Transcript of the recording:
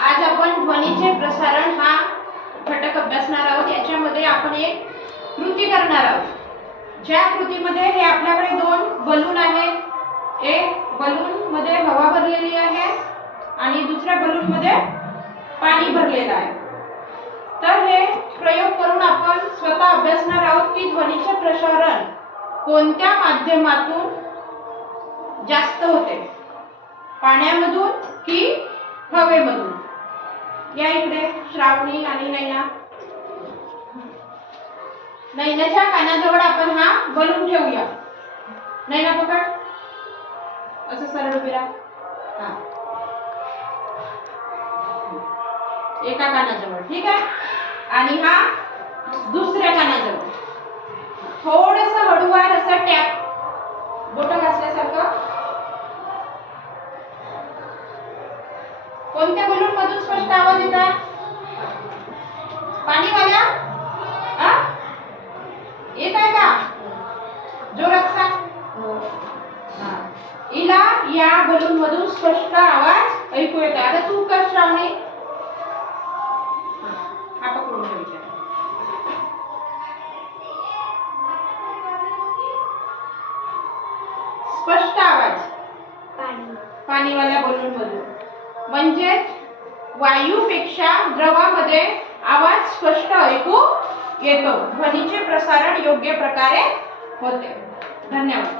आज आपण ध्वनीचे प्रसारण हा घटक अभ्यासणार आहोत। याच्यामध्ये आपण एक कृती करणार आहोत। ज्या कृतीमध्ये हे आपल्याकडे दोन बलून आहेत। एक बलून मध्ये हवा भरलेली आहे आणि दुसऱ्या बलून मध्ये पाणी भरलेलं आहे। तर हे प्रयोग करून आपण स्वतः अभ्यासणार आहोत की ध्वनीचे प्रसारण कोणत्या माध्यमातून जास्त होते, पाण्यामधून की हवेमधून। या इकडे श्रावणी आणि नैना। नैनाच्या कानाजवळ आपण हा बलून ठेवूया। नैना पकड, असं सरळ उभी राहा। हा, एका कानाजवळ, ठीक आहे। आणि हा दुसऱ्या कानाजवळ थोडंसं हळूवार असं टॅप, बोटं घासल्यासारखं। कोणत्या बलून मधून स्पष्ट आवाज येत आहे? पाणीवाल्या येत आहे का? जोरात सांग। इला या बलून मधून स्पष्ट आवाज ऐकू येत आहे। आता तू कर श्रावणी। हा पकडून घ्यायचा। स्पष्ट आवाज पाणीवाल्या बलून मधून, म्हणजे वायूपेक्षा द्रवामध्ये आवाज स्पष्ट ऐकू येतो। ध्वनीचे प्रसारण योग्य प्रकारे होते। धन्यवाद।